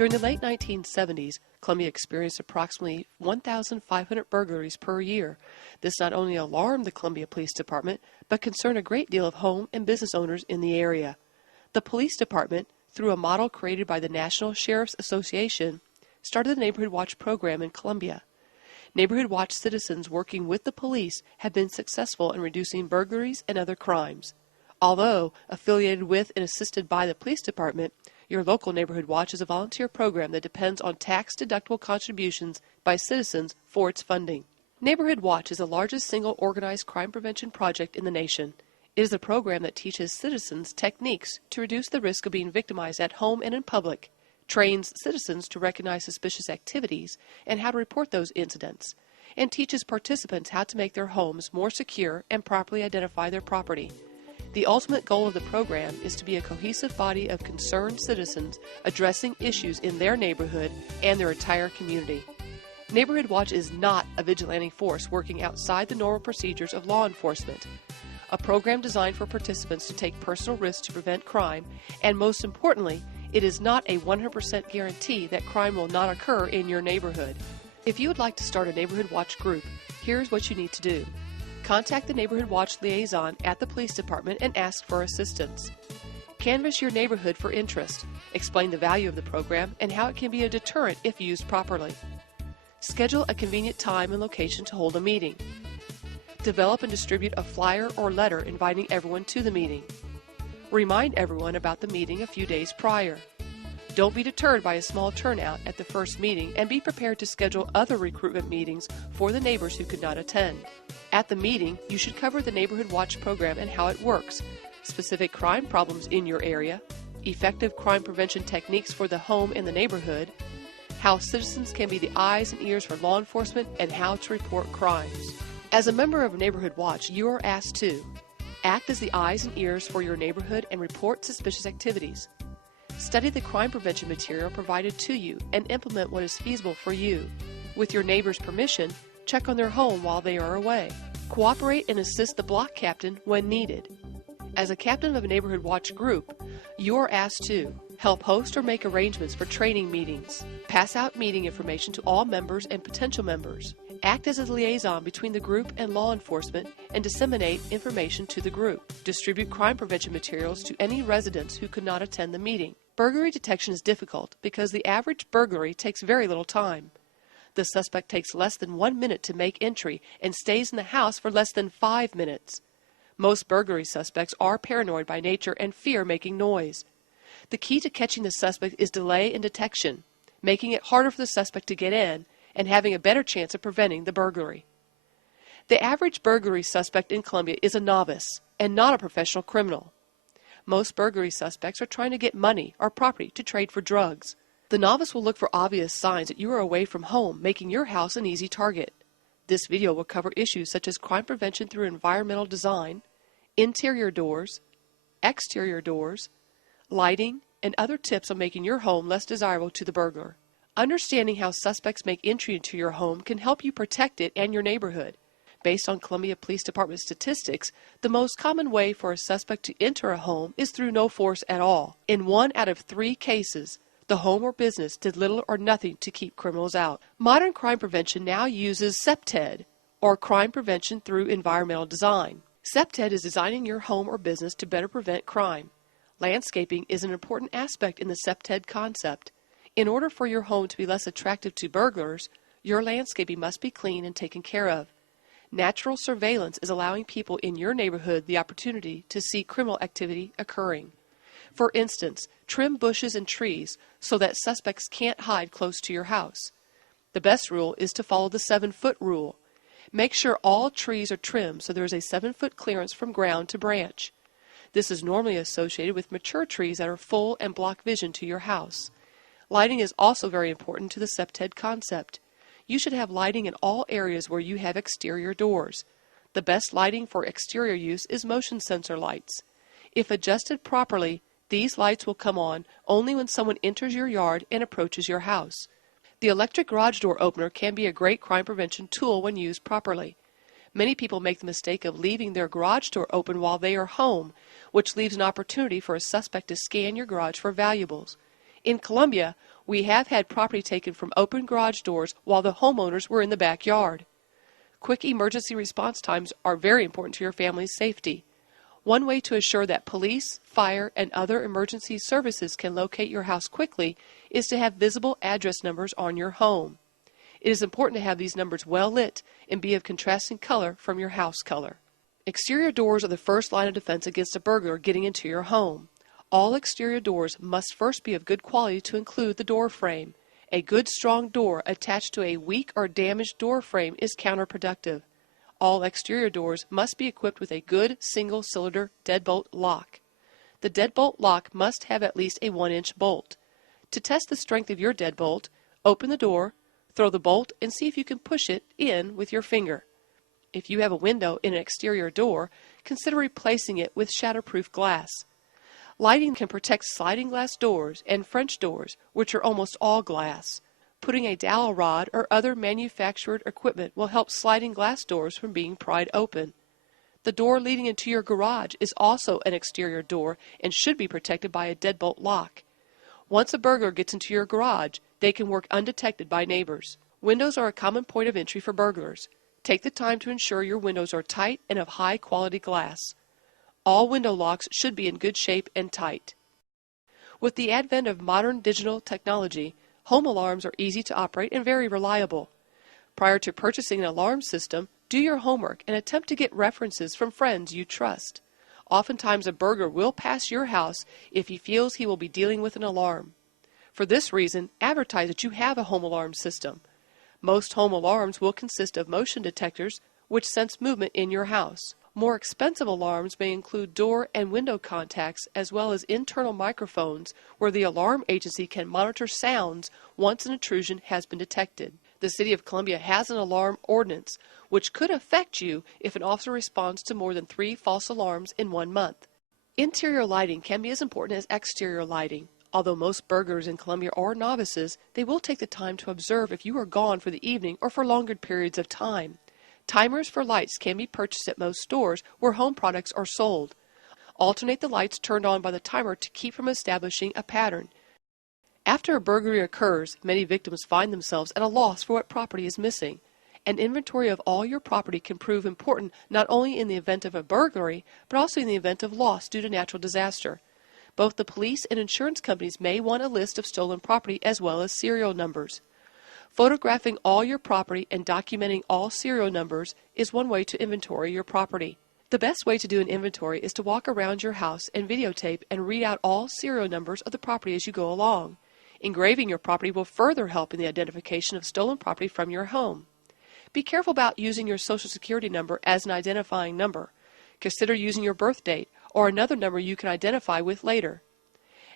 During the late 1970s, Columbia experienced approximately 1,500 burglaries per year. This not only alarmed the Columbia Police Department, but concerned a great deal of home and business owners in the area. The police department, through a model created by the National Sheriff's Association, started the Neighborhood Watch program in Columbia. Neighborhood Watch citizens working with the police have been successful in reducing burglaries and other crimes. Although affiliated with and assisted by the police department, your local Neighborhood Watch is a volunteer program that depends on tax-deductible contributions by citizens for its funding. Neighborhood Watch is the largest single organized crime prevention project in the nation. It is a program that teaches citizens techniques to reduce the risk of being victimized at home and in public, trains citizens to recognize suspicious activities and how to report those incidents, and teaches participants how to make their homes more secure and properly identify their property. The ultimate goal of the program is to be a cohesive body of concerned citizens addressing issues in their neighborhood and their entire community. Neighborhood Watch is not a vigilante force working outside the normal procedures of law enforcement. A program designed for participants to take personal risks to prevent crime, and most importantly, it is not a 100% guarantee that crime will not occur in your neighborhood. If you would like to start a Neighborhood Watch group, here's what you need to do. Contact the Neighborhood Watch liaison at the police department and ask for assistance. Canvass your neighborhood for interest. Explain the value of the program and how it can be a deterrent if used properly. Schedule a convenient time and location to hold a meeting. Develop and distribute a flyer or letter inviting everyone to the meeting. Remind everyone about the meeting a few days prior. Don't be deterred by a small turnout at the first meeting and be prepared to schedule other recruitment meetings for the neighbors who could not attend. At the meeting, you should cover the Neighborhood Watch program and how it works, specific crime problems in your area, effective crime prevention techniques for the home and the neighborhood, how citizens can be the eyes and ears for law enforcement, and how to report crimes. As a member of Neighborhood Watch, you are asked to act as the eyes and ears for your neighborhood and report suspicious activities. Study the crime prevention material provided to you and implement what is feasible for you. With your neighbor's permission, check on their home while they are away. Cooperate and assist the block captain when needed. As a captain of a Neighborhood Watch group, you are asked to help host or make arrangements for training meetings, pass out meeting information to all members and potential members, act as a liaison between the group and law enforcement, and disseminate information to the group, distribute crime prevention materials to any residents who could not attend the meeting. Burglary detection is difficult because the average burglary takes very little time. The suspect takes less than 1 minute to make entry and stays in the house for less than 5 minutes. Most burglary suspects are paranoid by nature and fear making noise. The key to catching the suspect is delay in detection, making it harder for the suspect to get in, and having a better chance of preventing the burglary. The average burglary suspect in Columbia is a novice and not a professional criminal. Most burglary suspects are trying to get money or property to trade for drugs. The novice will look for obvious signs that you are away from home, making your house an easy target. This video will cover issues such as crime prevention through environmental design, interior doors, exterior doors, lighting, and other tips on making your home less desirable to the burglar. Understanding how suspects make entry into your home can help you protect it and your neighborhood. Based on Columbia Police Department statistics, the most common way for a suspect to enter a home is through no force at all. In 1 out of 3 cases, the home or business did little or nothing to keep criminals out. Modern crime prevention now uses CPTED, or Crime Prevention Through Environmental Design. CPTED is designing your home or business to better prevent crime. Landscaping is an important aspect in the CPTED concept. In order for your home to be less attractive to burglars, your landscaping must be clean and taken care of. Natural surveillance is allowing people in your neighborhood the opportunity to see criminal activity occurring. For instance, trim bushes and trees so that suspects can't hide close to your house. The best rule is to follow the 7-foot rule. Make sure all trees are trimmed so there is a 7-foot clearance from ground to branch. This is normally associated with mature trees that are full and block vision to your house. Lighting is also very important to the CPTED concept. You should have lighting in all areas where you have exterior doors. The best lighting for exterior use is motion sensor lights. If adjusted properly, these lights will come on only when someone enters your yard and approaches your house. The electric garage door opener can be a great crime prevention tool when used properly. Many people make the mistake of leaving their garage door open while they are home, which leaves an opportunity for a suspect to scan your garage for valuables. In Columbia, We have had property taken from open garage doors while the homeowners were in the backyard. Quick emergency response times are very important to your family's safety. One way to assure that police, fire, and other emergency services can locate your house quickly is to have visible address numbers on your home. It is important to have these numbers well lit and be of contrasting color from your house color. Exterior doors are the first line of defense against a burglar getting into your home. All exterior doors must first be of good quality to include the door frame. A good strong door attached to a weak or damaged door frame is counterproductive. All exterior doors must be equipped with a good single-cylinder deadbolt lock. The deadbolt lock must have at least a 1-inch bolt. To test the strength of your deadbolt, open the door, throw the bolt, and see if you can push it in with your finger. If you have a window in an exterior door, consider replacing it with shatterproof glass. Lighting can protect sliding glass doors and French doors, which are almost all glass. Putting a dowel rod or other manufactured equipment will help sliding glass doors from being pried open. The door leading into your garage is also an exterior door and should be protected by a deadbolt lock. Once a burglar gets into your garage, they can work undetected by neighbors. Windows are a common point of entry for burglars. Take the time to ensure your windows are tight and of high quality glass. All window locks should be in good shape and tight. With the advent of modern digital technology, home alarms are easy to operate and very reliable. Prior to purchasing an alarm system, do your homework and attempt to get references from friends you trust. Oftentimes a burglar will pass your house if he feels he will be dealing with an alarm. For this reason, advertise that you have a home alarm system. Most home alarms will consist of motion detectors which sense movement in your house. More expensive alarms may include door and window contacts as well as internal microphones where the alarm agency can monitor sounds once an intrusion has been detected. The City of Columbia has an alarm ordinance which could affect you if an officer responds to more than 3 false alarms in 1 month. Interior lighting can be as important as exterior lighting. Although most burglars in Columbia are novices, they will take the time to observe if you are gone for the evening or for longer periods of time. Timers for lights can be purchased at most stores where home products are sold. Alternate the lights turned on by the timer to keep from establishing a pattern. After a burglary occurs, many victims find themselves at a loss for what property is missing. An inventory of all your property can prove important not only in the event of a burglary, but also in the event of loss due to natural disaster. Both the police and insurance companies may want a list of stolen property as well as serial numbers. Photographing all your property and documenting all serial numbers is one way to inventory your property. The best way to do an inventory is to walk around your house and videotape and read out all serial numbers of the property as you go along. Engraving your property will further help in the identification of stolen property from your home. Be careful about using your Social Security number as an identifying number. Consider using your birth date or another number you can identify with later.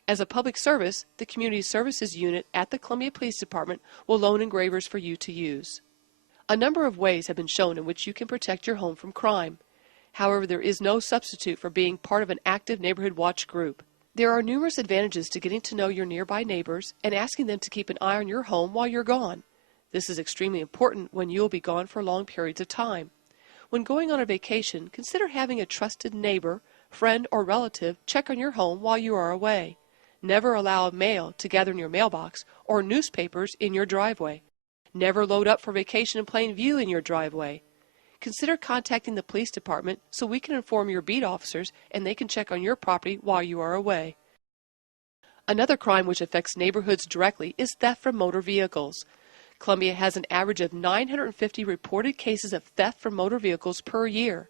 As a public service, the Community Services Unit at the Columbia Police Department will loan engravers for you to use. A number of ways have been shown in which you can protect your home from crime. However, there is no substitute for being part of an active neighborhood watch group. There are numerous advantages to getting to know your nearby neighbors and asking them to keep an eye on your home while you're gone. This is extremely important when you'll be gone for long periods of time. When going on a vacation, consider having a trusted neighbor, friend, or relative check on your home while you are away. Never allow mail to gather in your mailbox or newspapers in your driveway. Never load up for vacation in plain view in your driveway. Consider contacting the police department so we can inform your beat officers and they can check on your property while you are away. Another crime which affects neighborhoods directly is theft from motor vehicles. Columbia has an average of 950 reported cases of theft from motor vehicles per year.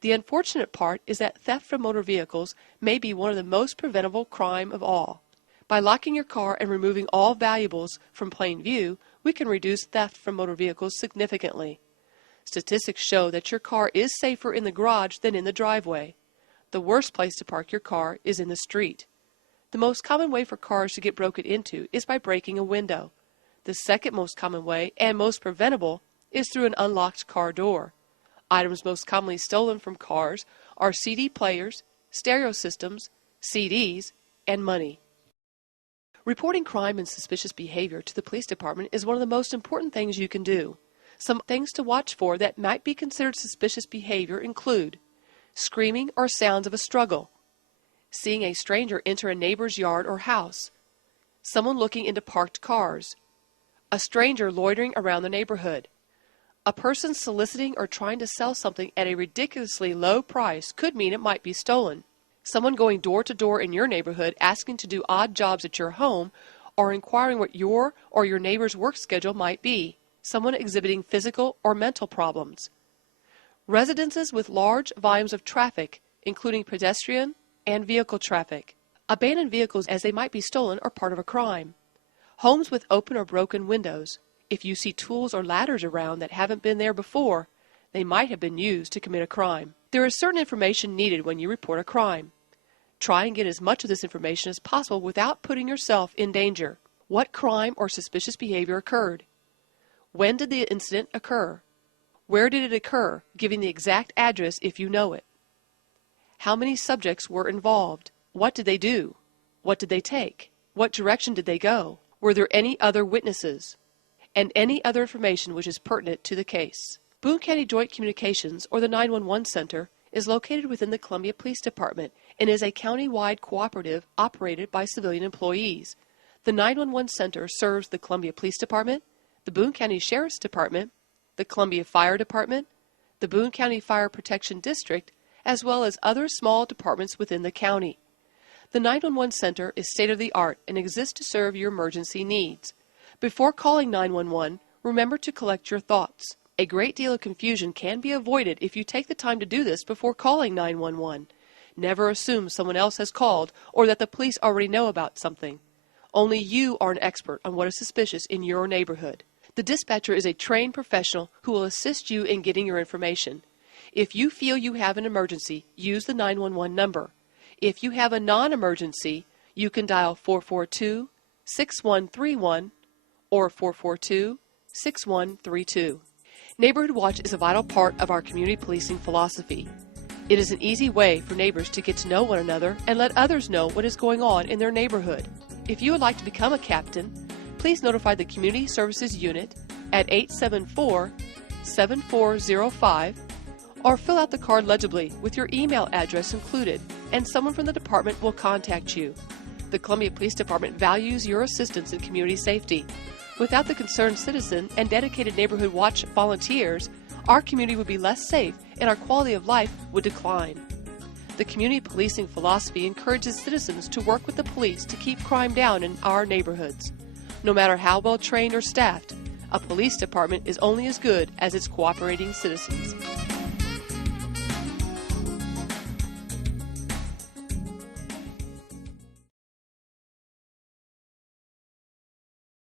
The unfortunate part is that theft from motor vehicles may be one of the most preventable crime of all. By locking your car and removing all valuables from plain view, we can reduce theft from motor vehicles significantly. Statistics show that your car is safer in the garage than in the driveway. The worst place to park your car is in the street. The most common way for cars to get broken into is by breaking a window. The second most common way, and most preventable, is through an unlocked car door. Items most commonly stolen from cars are CD players, stereo systems, CDs, and money. Reporting crime and suspicious behavior to the police department is one of the most important things you can do. Some things to watch for that might be considered suspicious behavior include screaming or sounds of a struggle, seeing a stranger enter a neighbor's yard or house, someone looking into parked cars, a stranger loitering around the neighborhood. A person soliciting or trying to sell something at a ridiculously low price could mean it might be stolen. Someone going door to door in your neighborhood asking to do odd jobs at your home or inquiring what your or your neighbor's work schedule might be. Someone exhibiting physical or mental problems. Residences with large volumes of traffic, including pedestrian and vehicle traffic. Abandoned vehicles as they might be stolen are part of a crime. Homes with open or broken windows. If you see tools or ladders around that haven't been there before, they might have been used to commit a crime. There is certain information needed when you report a crime. Try and get as much of this information as possible without putting yourself in danger. What crime or suspicious behavior occurred? When did the incident occur? Where did it occur, giving the exact address if you know it? How many subjects were involved? What did they do? What did they take? What direction did they go? Were there any other witnesses? And any other information which is pertinent to the case. Boone County Joint Communications, or the 911 Center, is located within the Columbia Police Department and is a county-wide cooperative operated by civilian employees. The 911 Center serves the Columbia Police Department, the Boone County Sheriff's Department, the Columbia Fire Department, the Boone County Fire Protection District, as well as other small departments within the county. The 911 Center is state-of-the-art and exists to serve your emergency needs. Before calling 911, remember to collect your thoughts. A great deal of confusion can be avoided if you take the time to do this before calling 911. Never assume someone else has called or that the police already know about something. Only you are an expert on what is suspicious in your neighborhood. The dispatcher is a trained professional who will assist you in getting your information. If you feel you have an emergency, use the 911 number. If you have a non-emergency, you can dial 442-6131 or 442-6132. Neighborhood Watch is a vital part of our community policing philosophy. It is an easy way for neighbors to get to know one another and let others know what is going on in their neighborhood. If you would like to become a captain, please notify the Community Services Unit at 874-7405 or fill out the card legibly with your email address included, and someone from the department will contact you. The Columbia Police Department values your assistance in community safety. Without the concerned citizen and dedicated Neighborhood Watch volunteers, our community would be less safe and our quality of life would decline. The community policing philosophy encourages citizens to work with the police to keep crime down in our neighborhoods. No matter how well trained or staffed, a police department is only as good as its cooperating citizens.